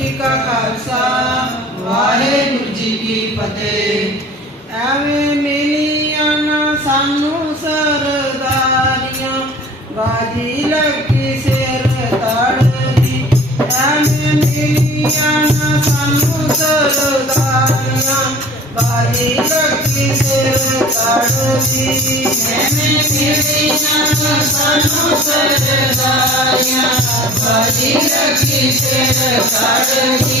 ਜੀ ਕਾ ਖਾਲਸਾ, ਵਾਹਿਗੁਰੂ ਜੀ ਕੀ ਫਤਿਹ। ਐਵੇਂ ਮਿਲੀਆਂ ਨਾ ਸਾਨੂੰ ਸਰਦਾਰੀਆਂ, ਬਾਜੀ ਲੱਗੀ ਸਿਰ ज्ञान विज्ञान समुदारिया भारी से काढ़ी मैंने विज्ञान समुदारिया भारी भक्ति से काढ़ी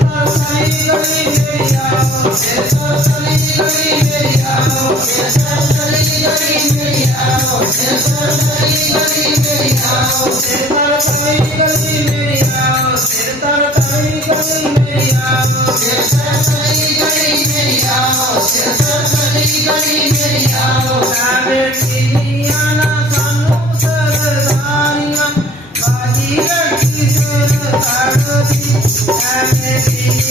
Oh,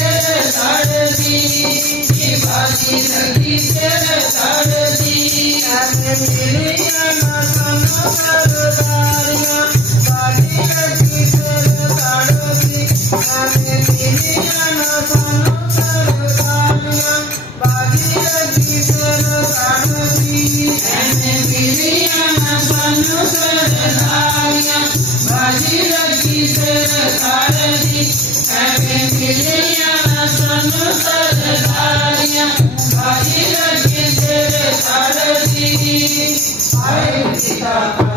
நடதி Thank you.